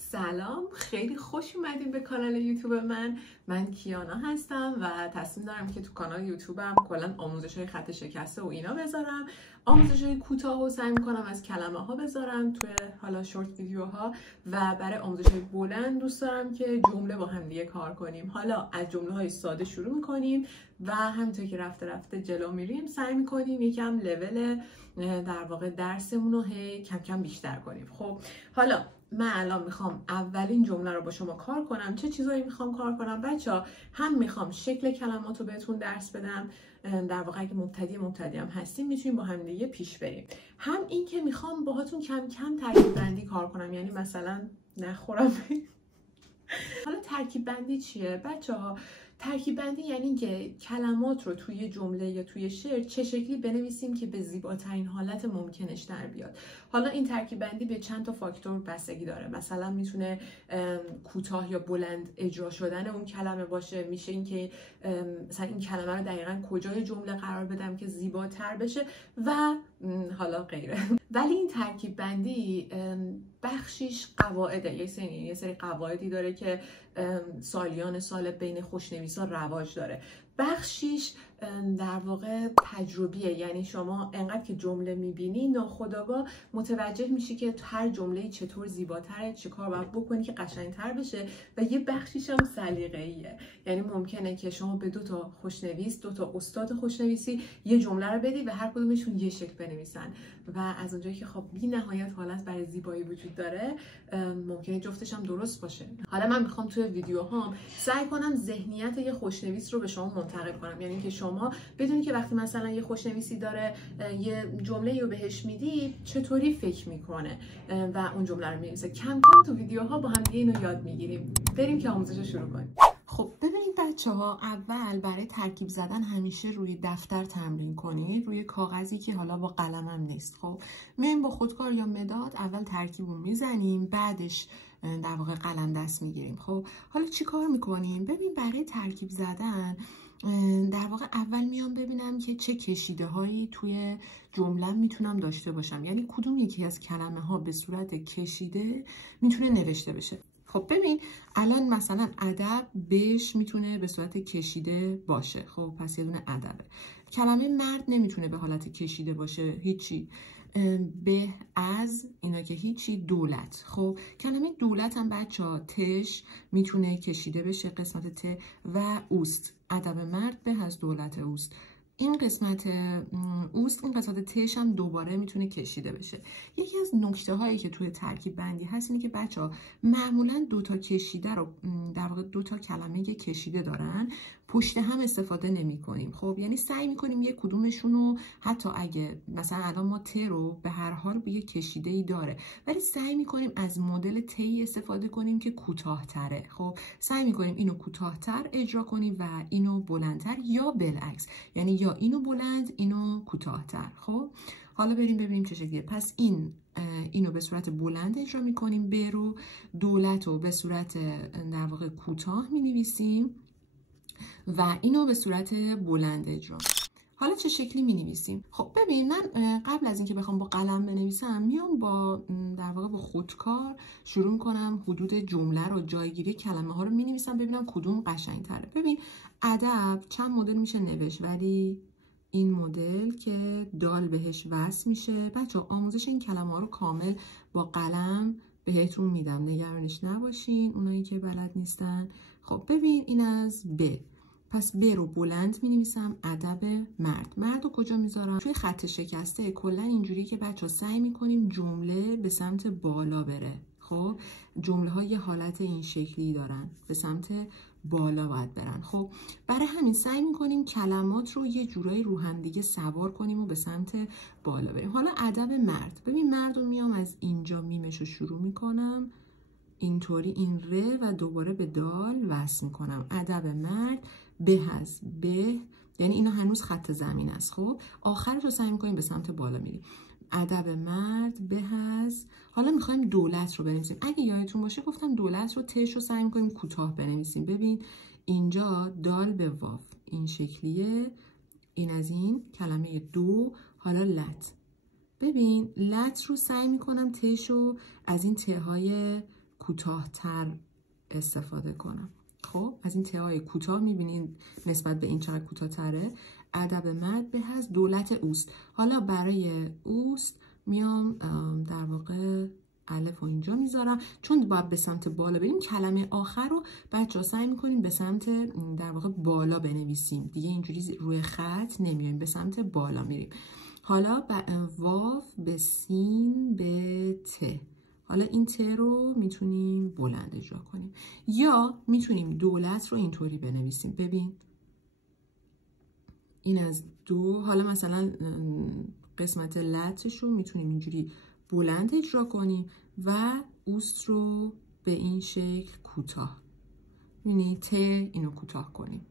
سلام، خیلی خوش اومدین به کانال یوتیوب من کیانا هستم و تصمیم دارم که تو کانال یوتیوبم کلا آموزش‌های خط شکسته و اینا بذارم. آموزش‌های کوتاه و سعی می‌کنم از کلمه‌ها بذارم توی حالا شورت ویدیوها و برای آموزش‌های بلند دوست دارم که جمله با هم دیگه کار کنیم. حالا از جمله‌های ساده شروع می‌کنیم و همونطور که رفته رفته جلو میریم سعی می‌کنیم یکم لول در واقع درسمون رو کم کم بیشتر کنیم. خب حالا من الان میخوام اولین جمله رو با شما کار کنم. چه چیزایی میخوام کار کنم بچه‌ها؟ هم میخوام شکل کلمات رو بهتون درس بدم، در واقع اگه مبتدی هم هستیم میتونیم با هم دیگه پیش بریم. هم این که میخوام باهاتون کم کم ترکیب بندی کار کنم، یعنی مثلا نخورم. حالا ترکیب بندی چیه بچه‌ها؟ ترکیب بندی یعنی که کلمات رو توی جمله یا توی شعر چه شکلی بنویسیم که به زیباترین حالت ممکنش در بیاد. حالا این ترکیب بندی به چند تا فاکتور بستگی داره. مثلا میتونه کوتاه یا بلند اجرا شدن اون کلمه باشه، میشه این که مثلا این کلمه رو دقیقاً کجای جمله قرار بدم که زیباتر بشه و حالا غیره. ولی این ترکیب بندی بخشیش قواعده، یه سری قواعدی داره که سالیان سال بین خوشنویسا رواج داره. بخشیش در واقع تجربیه، یعنی شما انقدر که جمله میبینی ناخودآگاه متوجه میشی که هر جمله چطور زیباتره، چه کار باید بکنی که قشنگتر بشه. و یه بخشیش هم سلیقه‌ایه، یعنی ممکنه که شما به دو تا خوشنویس، دو تا استاد خوشنویسی یه جمله رو بدی و هر کدومشون یه شکل بنویسن و از اونجایی که خب بی نهایت حالت برای زیبایی وجود داره ممکنه جفتش هم درست باشه. حالا من میخوام توی ویدیوهام سعی کنم ذهنیت یه خوشنویس رو به شما منتقل کنم، یعنی که شما بدونی که وقتی مثلا یه خوشنویسی داره یه جمله رو بهش میدی چطوری فکر میکنه و اون جمله رو می‌نویسه. کم کم تو ویدیوها با هم دیگه اینو یاد میگیریم. بریم که آموزش رو شروع کنیم. خب ببینید بچه‌ها، اول برای ترکیب زدن همیشه روی دفتر تمرین کنید، روی کاغذی که حالا با قلمم نیست. خب میایم با خودکار یا مداد اول ترکیب رو میزنیم، بعدش در واقع قلم دست میگیریم. خب حالا چی کار میکنیم؟ ببین برای ترکیب زدن در واقع اول میام ببینم که چه کشیده هایی توی جمله میتونم داشته باشم، یعنی کدوم یکی از کلمه ها به صورت کشیده میتونه نوشته بشه. خب ببین الان مثلا ادب بهش میتونه به صورت کشیده باشه. خب پس یه دونه ادبه. کلمه مرد نمیتونه به حالت کشیده باشه، هیچی. به، از، اینا که هیچی. دولت، خب کلمه دولت هم بچه‌ها تش میتونه کشیده بشه، قسمت ت. و اوست، ادب مرد به از دولت اوست. این قسمت اوست، این قسمت تش هم دوباره میتونه کشیده بشه. یکی از نکته هایی که توی ترکیب بندی هست اینه که بچه‌ها معمولا دوتا کشیده رو در واقع دوتا کلمه کشیده دارن پشت هم استفاده نمی کنیم. خب یعنی سعی میکنیم یک کدومشون رو، حتی اگه مثلا الان ما ت رو به هر حال به یک کشیده ای داره، ولی سعی میکنیم از مدل تی استفاده کنیم که کوتاه تره. خب سعی میکنیم اینو کوتاه‌تر اجرا کنیم و اینو بلندتر، یا بالعکس، یعنی یا اینو بلند اینو کوتاه‌تر. خب حالا بریم ببینیم چه شکلیه. پس اینو به صورت بلند اجرا میکنیم، ب رو. دولت رو به صورت در واقع کوتاه مینویسیم و اینو به صورت بلند اجرا. حالا چه شکلی می نویسیم؟ خب ببین من قبل از اینکه بخوام با قلم بنویسم میام با در واقع با خودکار شروع کنم حدود جمله رو، جایگیری کلمه ها رو می نویسم ببینم کدوم قشنگ تره. ببین ادب چند مدل میشه نوشت، ولی این مدل که دال بهش وصل میشه. بچه آموزش این کلمه ها رو کامل با قلم بهتون میدم، نگرانش نباشین اونایی که بلد نیستن. خب ببین این از ب، پس ب رو بلند می نویسم. ادب مرد، مرد رو کجا میذارم؟ توی خط شکسته. کلا اینجوری که بچه سعی میکنیم جمله به سمت بالا بره. خب جمله ها یه حالت این شکلی دارن، به سمت بالا باید برن. خب برای همین سعی میکنیم کلمات رو یه جورایی رو هم دیگه سوار کنیم و به سمت بالا بریم. حالا ادب مرد، ببین مرد رو میام از اینجا میمش رو شروع میکنم اینطوری، این ر و دوباره به دال وصل میکنم. ادب مرد به از به، یعنی اینا هنوز خط زمین است. خب آخرش رو سعی میکنیم به سمت بالا میریم. ادب مرد به از. حالا میخوایم دولت رو بنویسیم. اگه یادتون باشه گفتم دولت رو تش رو سعی میکنیم کوتاه بنویسیم. ببین اینجا دال به واو این شکلیه. این از این کلمه دو. حالا لت، ببین لت رو سعی میکنم تش رو از این ته های کوتاه‌تر استفاده کنم. خب از این تهای کوتاه میبینید نسبت به این چقدر کوتاه‌تره. ادب مد به از دولت اوست. حالا برای اوست میام در واقع الف رو اینجا میذارم، چون باید به سمت بالا بریم کلمه آخر رو بچه‌ها سعی میکنیم به سمت در واقع بالا بنویسیم دیگه، اینجوری روی خط نمیایم، به سمت بالا میریم. حالا واو به سین به ت، حالا این ت رو میتونیم بلند اجرا کنیم یا میتونیم دولت رو اینطوری بنویسیم. ببین این از دو، حالا مثلا قسمت لتش رو میتونیم اینجوری بلند اجرا کنیم و اوست رو به این شکل کوتاه. یعنی ت اینو کوتاه کنیم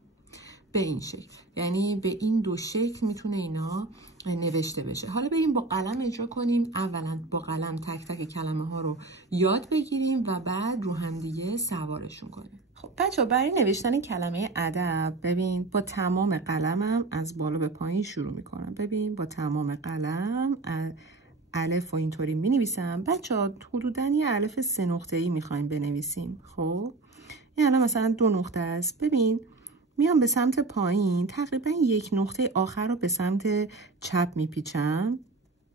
به این شکل، یعنی به این دو شکل میتونه اینا نوشته بشه. حالا بریم با قلم اجرا کنیم. اولا با قلم تک تک کلمه ها رو یاد بگیریم و بعد رو هم دیگه سوارشون کنیم. خب بچه‌ها برای نوشتن کلمه ادب ببین با تمام قلمم از بالا به پایین شروع میکنم. ببین با تمام قلم الف و اینطوری می نویسم. بچه‌ها حدوداً یه الف 3 نقطه‌ای میخوایم بنویسیم. خب یعنی مثلا 2 نقطه است. ببین میام به سمت پایین تقریبا 1 نقطه آخر رو به سمت چپ میپیچم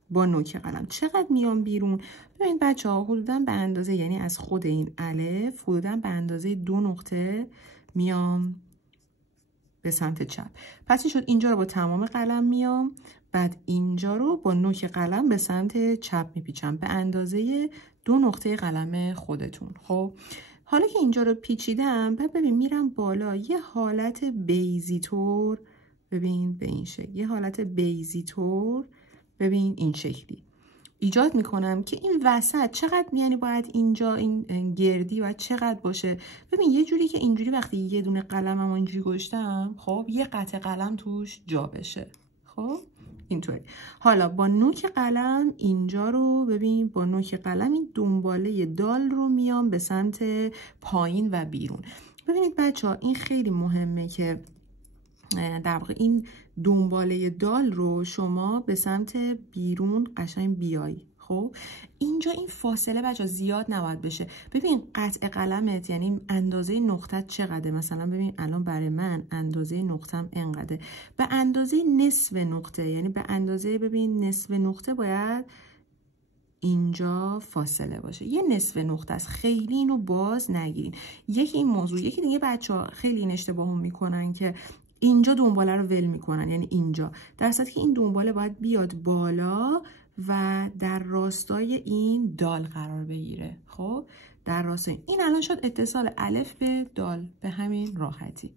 با نوک قلم. چقدر میام بیرون؟ ببین بچه‌ها حدوداً به اندازه، یعنی از خود این الف حدوداً به اندازه 2 نقطه میام به سمت چپ. پس این شد اینجا رو با تمام قلم میام، بعد اینجا رو با نوک قلم به سمت چپ میپیچم به اندازه 2 نقطه قلم خودتون. خب حالا که اینجا رو پیچیدم بعد ببین میرم بالا یه حالت بیزیتور، ببین به این شکل یه حالت بیزیتور، ببین این شکلی ایجاد میکنم که این وسط چقدر، یعنی باید اینجا این گردی باید چقدر باشه. ببین یه جوری که اینجوری وقتی یه دونه قلمم اینجوری گشتم خب یه قطعه قلم توش جا بشه. خب اینطوری. حالا با نوک قلم اینجا رو ببین، با نوک قلم این دنباله دال رو میام به سمت پایین و بیرون. ببینید بچه ها این خیلی مهمه که در واقع این دنباله دال رو شما به سمت بیرون قشنگ بیایی. خب اینجا این فاصله بچه زیاد نباید بشه. ببین قطع قلمت یعنی اندازه نقطه چقدره. مثلا ببین الان برای من اندازه نقطم اینقدره، به اندازه نصف نقطه، یعنی به اندازه ببین نصف نقطه باید اینجا فاصله باشه. یه نصف نقطه است، خیلی اینو باز نگیرین. یکی این موضوع، یکی دیگه بچه‌ها خیلی این اشتباهو میکنن که اینجا دنباله رو ول میکنن، یعنی اینجا، در صورتی که این دنباله باید بیاد بالا و در راستای این دال قرار بگیره. خب در راستای این الان شد اتصال الف به دال به همین راحتی.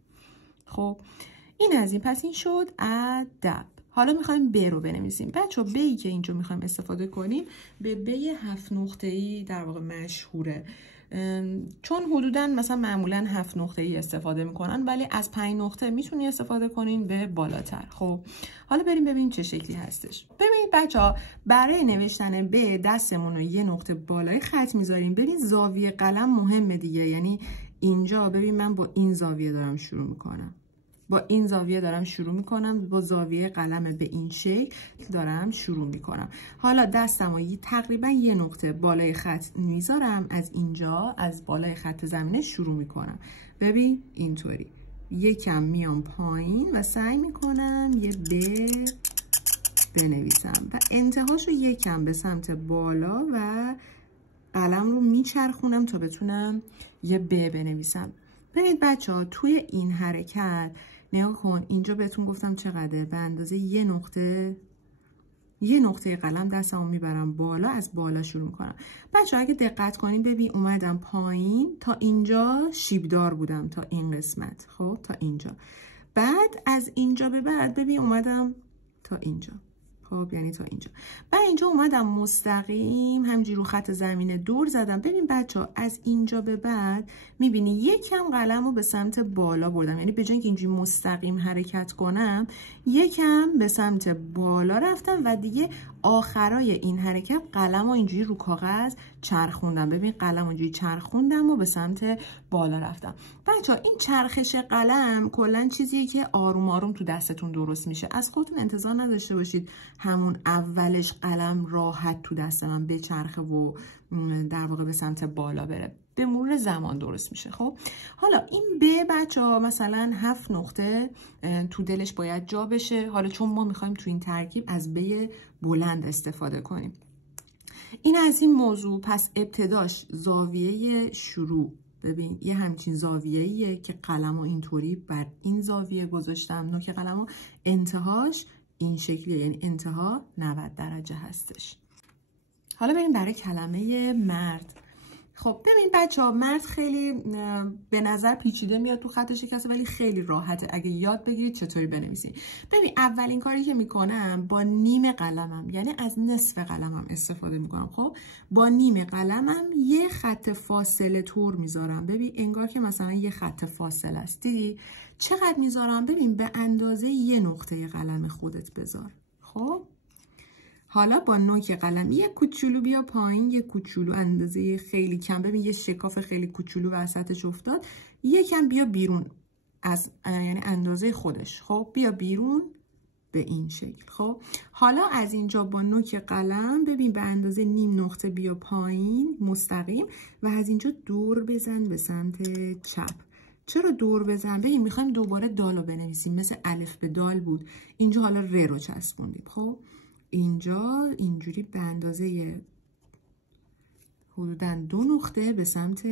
خب این از این. پس این شد ادب. حالا میخوایم ب رو بنویسیم. بچه بی که اینجا میخوایم استفاده کنیم به بی 7 نقطه‌ای در واقع مشهوره، چون حدوداً مثلا معمولاً 7 نقطه‌ای استفاده میکنن، ولی از 5 نقطه میتونی استفاده کنیم به بالاتر. خب حالا بریم ببینیم چه شکلی هستش. ببینید بچه‌ها برای نوشتن ب دستمون رو یه نقطه بالای خط میذاریم. ببین زاویه قلم مهمه دیگه، یعنی اینجا ببین من با این زاویه دارم شروع میکنم، با این زاویه دارم شروع میکنم، با زاویه قلم به این شکل دارم شروع میکنم. حالا دستم رو تقریبا یه نقطه بالای خط میذارم، از اینجا از بالای خط زمینه شروع میکنم. ببین اینطوری یکم میام پایین و سعی میکنم یه ب بنویسم و انتهاشو یکم به سمت بالا و قلم رو میچرخونم تا بتونم یه ب بنویسم. ببینید بچه ها توی این حرکت نگاه کن، اینجا بهتون گفتم چقدر، به اندازه یه نقطه قلم دستمو میبرم بالا، از بالا شروع میکنم. بچه ها اگه دقت کنیم ببین اومدم پایین تا اینجا شیبدار بودم تا این قسمت، خب تا اینجا، بعد از اینجا به بعد ببین اومدم تا اینجا، خب یعنی تا اینجا، بعد اینجا اومدم مستقیم همینجوری رو خط زمینه دور زدم. ببین بچه از اینجا به بعد میبینی یکم قلم رو به سمت بالا بردم، یعنی به جای اینکه اینجوری مستقیم حرکت کنم یکم به سمت بالا رفتم و دیگه آخرای این حرکت قلم رو اینجوری رو کاغذ چرخوندم. ببین قلم رو اینجوری چرخوندم و به سمت بالا رفتم. بچه این چرخش قلم کلا چیزیه که آروم آروم تو دستتون درست میشه. از خودتون انتظار نداشته باشید همون اولش قلم راحت تو دست من بچرخه و در واقع به سمت بالا بره. به مرور زمان درست میشه. خب حالا این ب بچه‌ها مثلا 7 نقطه تو دلش باید جا بشه. حالا چون ما میخوایم تو این ترکیب از ب بلند استفاده کنیم. این از این موضوع. پس ابتداش زاویه شروع، ببین یه همچین زاویه‌ایه که قلمو اینطوری بر این زاویه گذاشتم، نوک قلمو. انتهاش این شکلیه، یعنی انتها 90 درجه هستش. حالا بریم برای کلمه مرد. خب ببین بچه‌ها، مرد خیلی به نظر پیچیده میاد تو خط شکسته، ولی خیلی راحته اگه یاد بگیرید چطوری بنویسید. ببین اولین کاری که میکنم با نیم قلمم، یعنی از نصف قلمم استفاده میکنم. خب با نیم قلمم یه خط فاصله طور میذارم. ببین انگار که مثلا یه خط فاصله است. دیدی چقدر میذارم؟ ببین به اندازه یه نقطه قلم خودت بذار. خب حالا با نوک قلم یه کوچولو بیا پایین، یه کوچولو اندازه خیلی کم. ببین یه شکاف خیلی کوچولو وسطش افتاد. یکم بیا بیرون از یعنی اندازه خودش. خب بیا بیرون به این شکل. خب حالا از اینجا با نوک قلم ببین به اندازه نیم نقطه بیا پایین مستقیم و از اینجا دور بزن به سمت چپ. چرا دور بزن؟ ببین میخوایم دوباره دالو بنویسیم، مثل الف به دال بود. اینجا حالا ر رو چسبوندیم. خب اینجا اینجوری به اندازه حدوداً 2 نقطه به سمت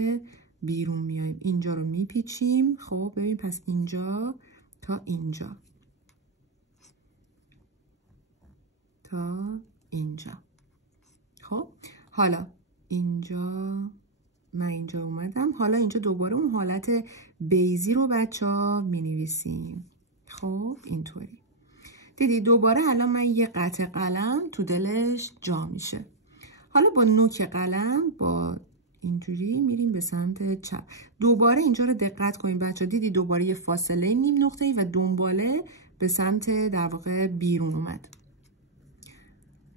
بیرون میایم. اینجا رو میپیچیم. خب ببین پس اینجا تا اینجا تا اینجا. خب حالا اینجا من اینجا اومدم. حالا اینجا دوباره اون حالت بیزی رو بچه‌ها مینویسیم. خب اینطوری. دیدی دوباره الان من یه قطع قلم تو دلش جا میشه. حالا با نوک قلم با اینجوری میریم به سمت چپ. دوباره اینجا رو دقت کنیم بچه. دیدی دوباره یه فاصله نیم نقطه‌ای و دنباله به سمت در واقع بیرون اومد.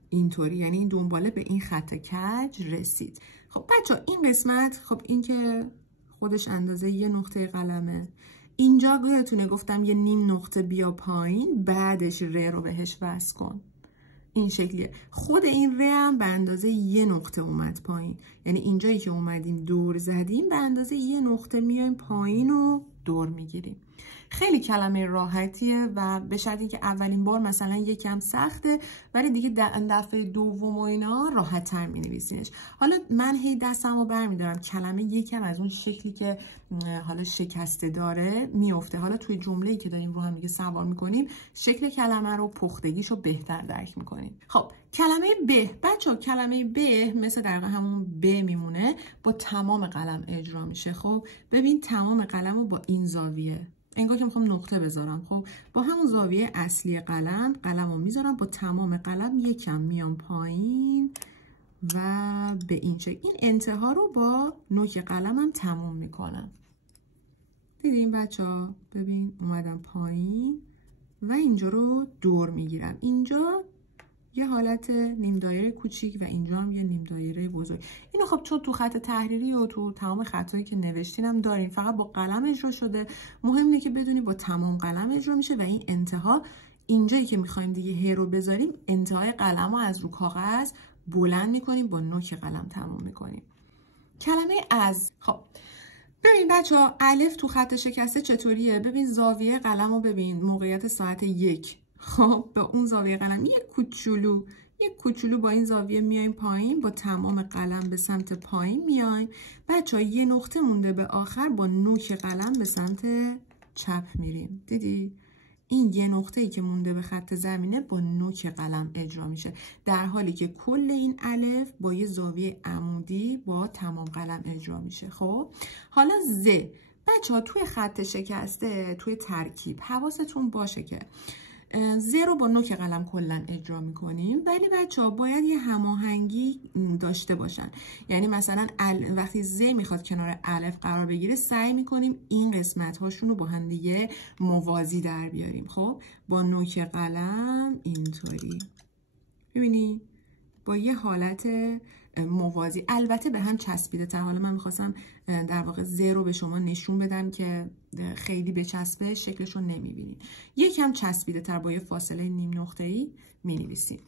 اینطوری، یعنی این دنباله به این خط کج رسید. خب بچه این قسمت، خب این که خودش اندازه یه نقطه قلمه. اینجا یادتونه گفتم یه نیم نقطه بیا پایین، بعدش ر رو بهش وصل کن. این شکلیه. خود این ر هم به اندازه یه نقطه اومد پایین. یعنی اینجایی که اومدیم دور زدیم به اندازه یه نقطه میایم پایین و دور میگیریم. خیلی کلمه راحتیه و به شرطی که اولین بار مثلا یکم سخته، ولی دیگه دفعه دوم و اینا راحت تر می نویسینش. حالا من هی دستمو برمیدارم، کلمه یکم از اون شکلی که حالا شکسته داره میفته. حالا توی جمله‌ای که داریم رو هم دیگه سوار میکنیم شکل کلمه رو، پختگیشو بهتر درک میکنیم. خب کلمه به بچه‌ها، کلمه به مثل در واقع همون ب میمونه، با تمام قلم اجرا میشه. خب ببین تمام قلمو با این زاویه، انگار که میخوام نقطه بذارم. خب با همون زاویه اصلی قلمو میذارم، با تمام قلم یکم میام پایین و به این شکل. این انتها رو با نوک قلمم تموم میکنم. دیدین بچه‌ها؟ ببین اومدم پایین و اینجا رو دور میگیرم. اینجا یه حالت نیم دایره کوچیک و اینجا هم یه نیم دایره بزرگ. اینو خب چون تو خط تحریری و تو تمام خطایی که نوشتینم داریم، فقط با قلم اجرا شده. مهم اینه که بدونی با تمام قلم اجرا میشه و این انتها اینجایی که میخوایم دیگه ه رو بذاریم، انتهای قلم رو از رو کاغذ بلند میکنیم، با نوک قلم تموم میکنیم. کلمه از، خب ببین بچه‌ها الف تو خط شکسته چطوریه؟ ببین زاویه قلم رو ببین، موقعیت ساعت 1. خب به اون زاویه قلم یه کوچولو با این زاویه میایم پایین، با تمام قلم به سمت پایین میایم. بچه‌ها یه نقطه مونده به آخر، با نوک قلم به سمت چپ میریم. دیدی؟ این یه نقطه‌ای که مونده به خط زمینه با نوک قلم اجرا میشه، در حالی که کل این الف با یه زاویه عمودی با تمام قلم اجرا میشه. خب حالا ز بچه‌ها توی خط شکسته، توی ترکیب حواستون باشه که ز رو با نوک قلم کلا اجرا میکنیم، ولی بچه‌ها باید یه هماهنگی داشته باشن. یعنی مثلا وقتی ز میخواد کنار الف قرار بگیره، سعی میکنیم این قسمت هاشون رو با هم دیگه موازی در بیاریم. خب با نوک قلم اینطوری ببینی، با یه حالت موازی، البته به هم چسبیده تر. حالا من میخواستم در واقع ز رو به شما نشون بدم که خیلی به چسبه شکلش رو نمیبینید. یکم چسبیده تر با یه فاصله نیم نقطه‌ای مینویسیم.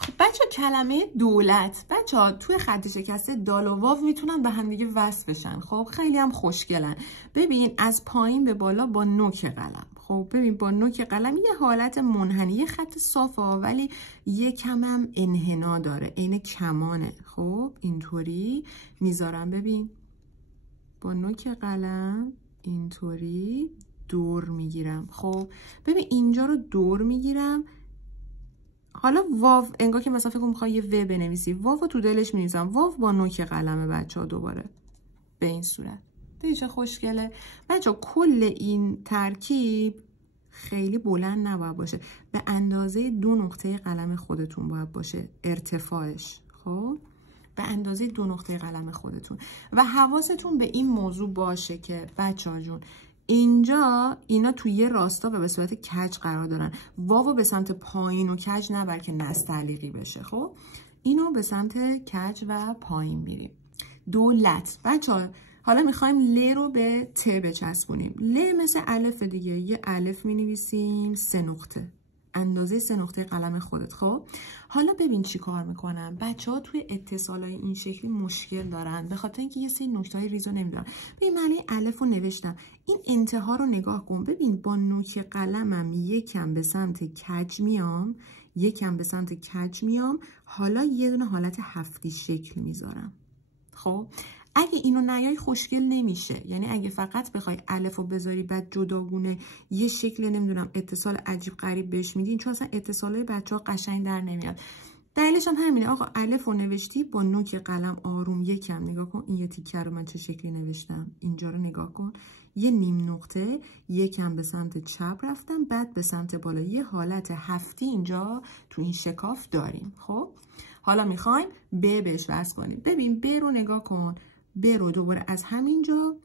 خب بچه کلمه دولت، بچه ها توی خط شکسته دال و واو میتونن به هم دیگه وصل بشن. خب خیلی هم خوشگلن. ببین از پایین به بالا با نوک قلم. خب ببین با نوک قلم یه حالت منحنی، یه خط صافه ولی یه کم هم انحنا داره، عین کمانه. خب اینطوری میذارم. ببین با نوک قلم اینطوری دور میگیرم. خب ببین اینجا رو دور میگیرم. حالا واو انگار که مثلا فکر کنم میخوای یه و بنویسی، واو تو دلش می‌نویسم. واو با نوک قلمه بچه‌ها دوباره به این صورت. دیگه چه خوشگله. بچه‌ها کل این ترکیب خیلی بلند نباید باشه، به اندازه 2 نقطه قلم خودتون باید باشه ارتفاعش. خب به اندازه 2 نقطه قلم خودتون و حواستون به این موضوع باشه که بچه‌ها جون اینجا اینا توی یه راستا و به صورت کج قرار دارن. واو به سمت پایین و کج نبر که نستعلیقی بشه. خب اینو به سمت کج و پایین میریم. دولت. بچه‌ها حالا میخوایم ل رو به ت بچسبونیم. ل مثل الف دیگه، یه الف مینویسیم 3 نقطه، اندازه 3 نقطه قلم خودت. خب حالا ببین چی کار میکنم. بچه‌ها توی اتصالای این شکلی مشکل دارن به خاطر اینکه یه سری نکته‌های ریزو نمیدونن. ببین معنی الف رو نوشتم، این انتها رو نگاه کن. ببین با نوک قلمم یکم به سمت کج میام، یکم به سمت کج میام. حالا یه دونه حالت هفتی شکل میذارم. خب اگه اینو نیای خوشگل نمیشه. یعنی اگه فقط بخوای الف رو بذاری بعد جداگونه یه شکل نمیدونم اتصال عجیب غریب بهش میدین، چون اصلا اتصالای بچه‌ها قشنگ در نمیاد. دلیلش هم همینه. آقا الف رو نوشتی با نوک قلم آروم یکم نگاه کن. این یه تیکه رو من چه شکلی نوشتم، اینجا رو نگاه کن. یه نیم نقطه یکم به سمت چپ رفتم بعد به سمت بالا. یه حالت هفتی اینجا تو این شکاف داریم. خب حالا میخوایم ب بهش وصل کنیم. ببین ب رو نگاه کن. ب رو دوباره از همینجا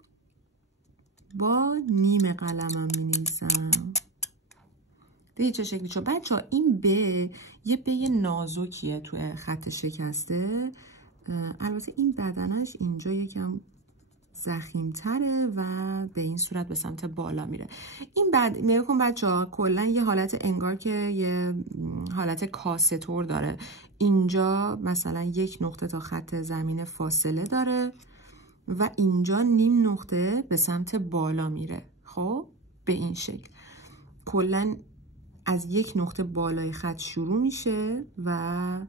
با نیم قلمم می‌نویسم. دیگه چه شکلی شد بچه‌ها؟ این ب یه ب نازکیه توی خط شکسته. البته این بدنش اینجا یکم ضخیم‌تره و به این صورت به سمت بالا میره. این بعد نگاه کن بچه‌ها کلا یه حالت انگار که یه حالت کاسه طور داره. اینجا مثلا 1 نقطه تا خط زمین فاصله داره و اینجا نیم نقطه به سمت بالا میره. خب به این شکل کلا از 1 نقطه بالای خط شروع میشه و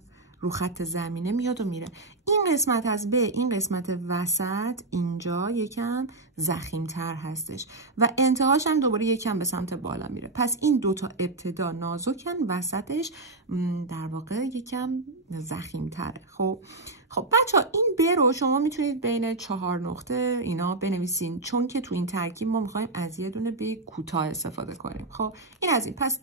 رو خط زمینه میاد و میره. این قسمت از ب، این قسمت وسط اینجا یکم ضخیم‌تر هستش و انتهاش هم دوباره یکم به سمت بالا میره. پس این دوتا ابتدا نازکن، وسطش در واقع یکم ضخیم‌تره. خب بچه ها این ب رو شما میتونید بین 4 نقطه اینا بنویسین، چون که تو این ترکیب ما میخوایم از یه دونه ب کوتاه استفاده کنیم. خب این از این. پس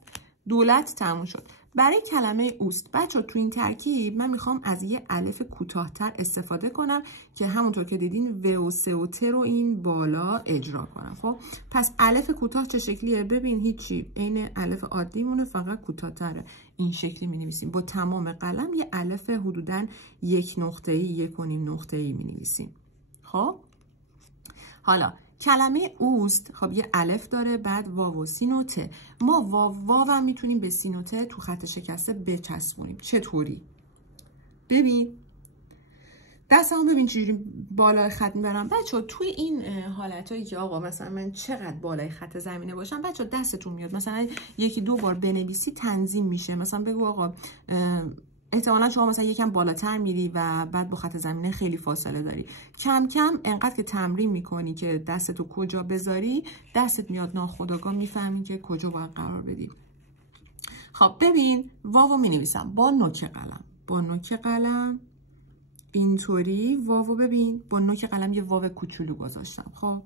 دولت تموم شد. برای کلمه اوست بچه تو این ترکیب من میخوام از یه الف کوتاه‌تر استفاده کنم که همونطور که دیدین و و س و ت رو این بالا اجرا کنم. خب پس الف کوتاه چه شکلیه؟ ببین هیچی، عین الف عادی مونه فقط کوتاه‌تره. این شکلی می‌نویسیم با تمام قلم. یه الف حدوداً 1 نقطه‌ای 1 و نیم نقطه‌ای می‌نویسیم. خب حالا کلمه اوست خب یه الف داره، بعد واو و سین و ت. ما واو هم میتونیم به سین و ت تو خط شکسته بچسبونیم. چطوری؟ ببین دستمو ببین چجوری بالای خط میبرم. بچه توی این حالتایی که آقا مثلا من چقدر بالای خط زمینه باشم، بچه دستتون میاد مثلا 1-2 بار بنویسی تنظیم میشه. مثلا بگو آقا احتمالا شما مثلا یکم بالاتر میری و بعد با خط زمینه خیلی فاصله داری. کم کم انقدر که تمرین میکنی که دستتو کجا بذاری، دستت میاد ناخودآگاه میفهمی که کجا باید قرار بدی. خب ببین واو مینویسم با نوک قلم. با نوک قلم اینطوری واو ببین با نوک قلم یه واو کوچولو گذاشتم. خب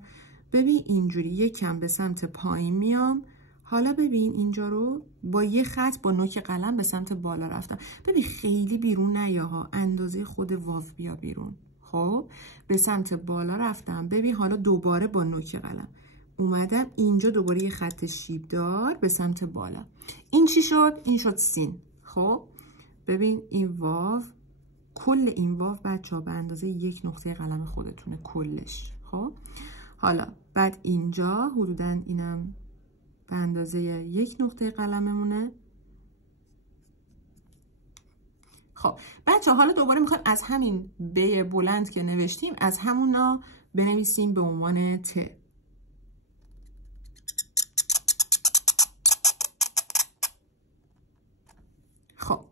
ببین اینجوری یکم به سمت پایین میام. حالا ببین اینجا رو با یه خط با نوک قلم به سمت بالا رفتم. ببین خیلی بیرون نیاها، اندازه خود واو بیا بیرون. خب به سمت بالا رفتم. ببین حالا دوباره با نوک قلم اومدم اینجا دوباره یه خط شیبدار به سمت بالا. این چی شد؟ این شد سین. خب ببین این واو، کل این واو بچه‌ها به اندازه 1 نقطه قلم خودتونه کلش. خب حالا بعد اینجا حدوداً اینم به اندازه 1 نقطه قلممونه. خب بچه حالا دوباره میخوایم از همین ب بلند که نوشتیم از همونا بنویسیم به عنوان ت. خب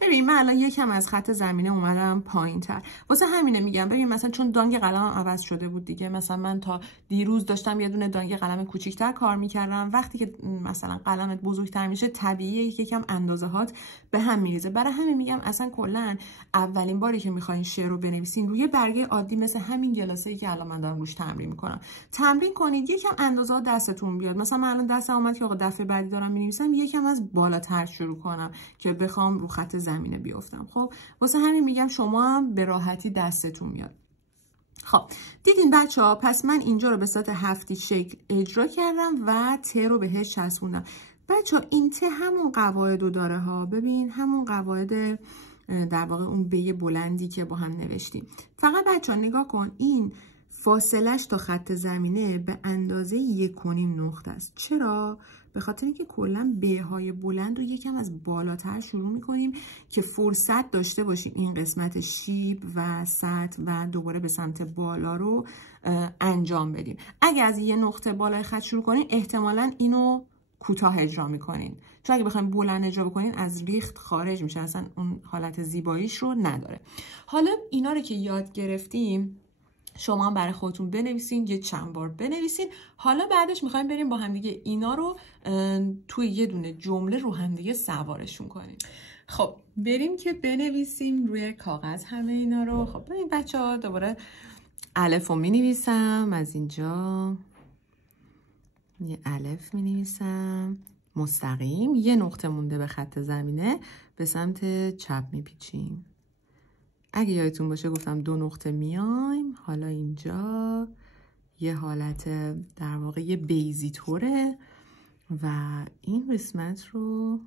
ببین من الان یکم از خط زمینه اومدم پایین تر، واسه همینه میگم ببین مثلا چون دانگ قلمم عوض شده بود دیگه، مثلا من تا دیروز داشتم یه دونه دانگ قلم کوچیک‌تر کار میکردم، وقتی که مثلا قلمت بزرگتر میشه طبیعیه یکم اندازه هات به هم میریزه. برای همین میگم اصلا کلا اولین باری که میخواین شعر رو بنویسین روی برگه عادی مثل همین گلاسه‌ای که الان من دارم روش تمرین میکنم تمرین کنید، یکم اندازه ها دستتون بیاد. مثلا من الان دستم اومد که آقا دفعه بعدی دارم مینویسم یکم از بالاتر شروع کنم که بخوام رو خط زمینه بیفتم. خب واسه همین میگم شما هم به راحتی دستتون میاد. خب دیدین بچه ها، پس من اینجا رو به صورت هفتی شکل اجرا کردم و ت رو بهش چسبوندم. بچه ها این ت همون قواعد رو داره ها، ببین همون قواعد در واقع اون ب بلندی که با هم نوشتیم. فقط بچه ها نگاه کن این فاصلش تا خط زمینه به اندازه 1.5 نقطه است. چرا؟ به خاطر اینکه کلا ب های بلند رو یکم از بالاتر شروع میکنیم که فرصت داشته باشیم این قسمت شیب و سطح و دوباره به سمت بالا رو انجام بدیم. اگه از یه نقطه بالای خط شروع کنین احتمالاً اینو کوتاه اجرا میکنین، چون اگه بخوایم بلند اجرا بکنین از ریخت خارج میشه، اصلا اون حالت زیباییش رو نداره. حالا اینا رو که یاد گرفتیم شما هم برای خودتون بنویسین، یه چند بار بنویسین. حالا بعدش میخوایم بریم با همدیگه اینا رو توی یه دونه جمله رو همدیگه سوارشون کنیم. خب بریم که بنویسیم روی کاغذ همه اینا رو. خب ببین بچه ها دوباره الف رو مینویسم، از اینجا یه الف مینویسم مستقیم، یه نقطه مونده به خط زمینه به سمت چپ میپیچیم. اگه یادتون باشه گفتم 2 نقطه میایم، حالا اینجا یه حالت در واقع یه بیزی طوره و این قسمت رو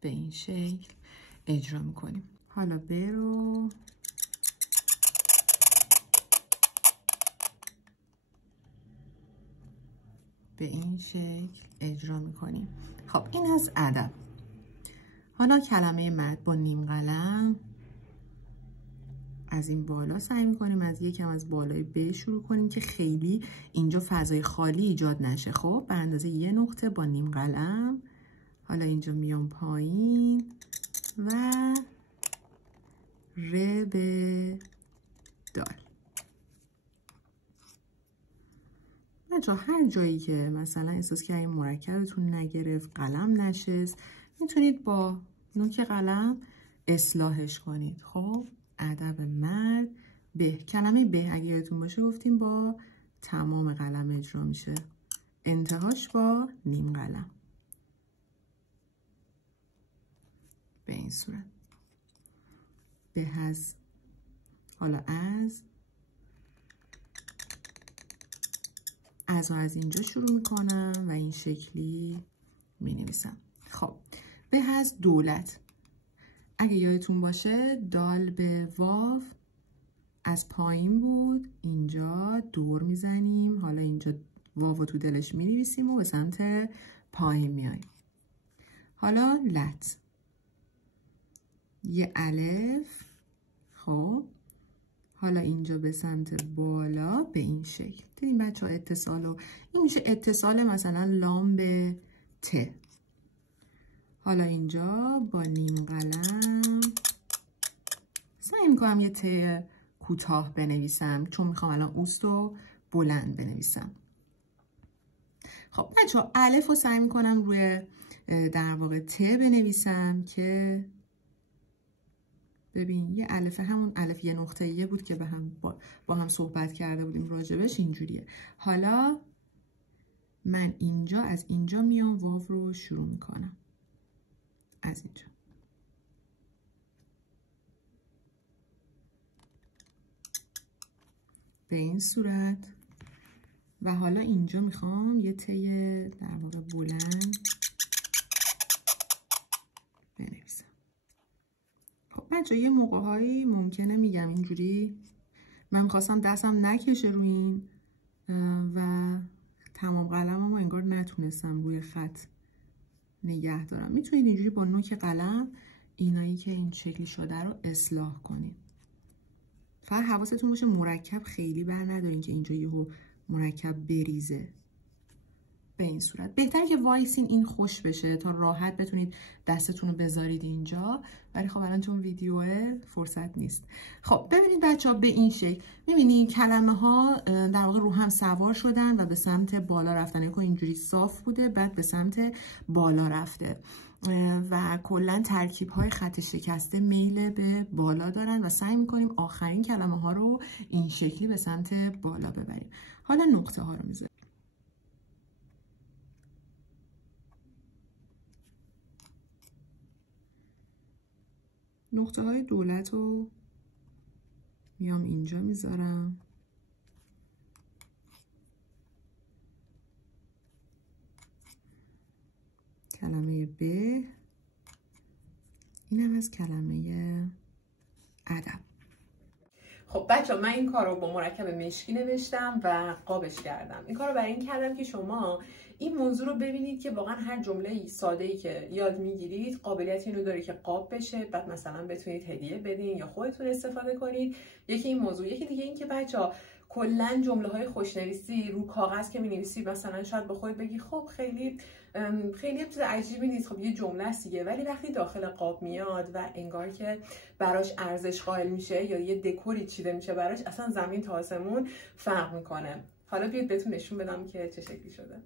به این شکل اجرا میکنیم. حالا ب رو به این شکل اجرا میکنیم. خب این از ادب. حالا کلمه مد با نیم قلم از این بالا سعی میکنیم از یکم از بالای ب شروع کنیم که خیلی اینجا فضای خالی ایجاد نشه. خب به اندازه 1 نقطه با نیم قلم حالا اینجا میام پایین و ر به دال. بچه هر جایی که مثلا احساس کردین مرکبتون نگرفت، قلم نشست، میتونید با نوک قلم اصلاحش کنید. خب ادب مد به، کلمه به اگه یادتون باشه گفتیم با تمام قلم اجرا میشه، انتهاش با نیم قلم به این صورت. به حالا از اینجا شروع میکنم و این شکلی مینویسم. خب به از دولت اگه یادتون باشه دال به واو از پایین بود، اینجا دور میزنیم، حالا اینجا واو تو دلش مینویسیم و به سمت پایین میاییم. حالا لت یه الف. خب حالا اینجا به سمت بالا به این شکل. دیدین بچه ها اتصال رو، این میشه اتصال مثلا لام به ت. حالا اینجا با نیم قلم سعی میکنم یه ت کوتاه بنویسم چون میخوام الان اوست رو بلند بنویسم. خب بچه ها الف رو سعی میکنم روی در واقع ت بنویسم که ببین یه الف، همون الف یه نقطه‌ایه بود که با هم صحبت کرده بودیم راجبش، اینجوریه. حالا من اینجا از اینجا میام واو رو شروع میکنم از اینجا. به این صورت و حالا اینجا میخوام یه ت در واقع بلند بنویسم. خب بچه یه موقع‌هایی ممکنه میگم اینجوری من میخواستم دستم نکشه روی این و تمام قلمم انگار نتونستم روی خط نگه دارم. میتونید اینجوری با نوک قلم اینایی که این شکلی شده رو اصلاح کنیم. فقط حواستون باشه مرکب خیلی بر ندارین که اینجا یهو مرکب بریزه. به این صورت بهتره که وایسین این خوش بشه تا راحت بتونید دستتون رو بذارید اینجا، ولی خب الان تو ویدیوه فرصت نیست. خب ببینید بچه‌ها، به این شکل می‌بینید کلمه ها در واقع رو هم سوار شدن و به سمت بالا رفتن. یعنی اینجوری صاف بوده بعد به سمت بالا رفته و کلا ترکیب های خط شکسته میل به بالا دارن و سعی می‌کنیم آخرین کلمه ها رو این شکلی به سمت بالا ببریم. حالا نقطه ها رو می‌ذاریم. نقطه های دولت رو میام اینجا میذارم. کلمه ب، اینم از کلمه ادب. خب بچه من این کار رو با مرکب مشکی نوشتم و قابش کردم. این کار رو برای این کردم که شما این موضوع رو ببینید که واقعا هر جمله ساده‌ای که یاد میگیرید قابلیت اینو داره که قاب بشه، بعد مثلا بتونید هدیه بدین یا خودتون استفاده کنید. یکی این موضوع. یکی دیگه این که بچه‌ها کلا جمله‌های خوشنویسی رو کاغذ که می‌نویسی مثلا شاید به خودت بگی خب خیلی چیز عجیبی نیست، خب یه جمله است دیگه، ولی وقتی داخل قاب میاد و انگار که براش ارزش قائل میشه یا یه دکوری چیده میشه براش، اصلا زمین تا آسمون فرق میکنه. حالا بیاید بهتون نشون بدم که چه شکلی شده.